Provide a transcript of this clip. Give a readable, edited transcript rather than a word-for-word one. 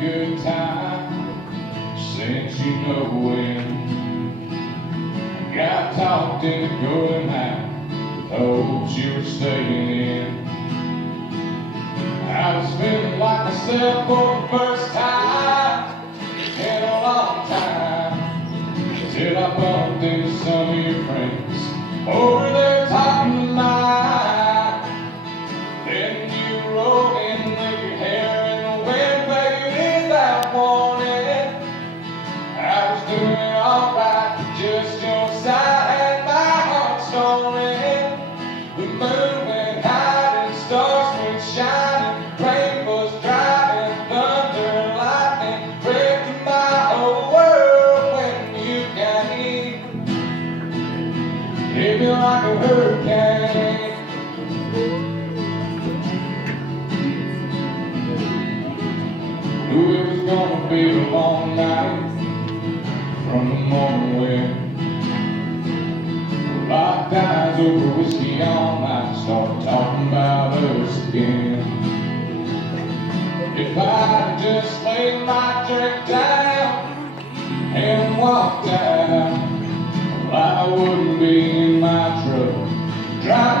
Good time since you know when. Got talked into going out, hopes you were staying in. I was feeling like myself for the first time in a long time, till I bumped into some of your friends over there talking to mine. Then you rolled in with your hair in the wind, baby, that morning. I was doing alright, just your side and my heart stolen. The moon went high and stars went shining, rain was driving, thunder and lightning breaking my whole world when you came. Hit me like a hurricane. Knew it was gonna be a long night from the morning when lock eyes over whiskey all night, start talking about us again. If I'd just laid my drink down and walked out, well, I wouldn't be in my truck driving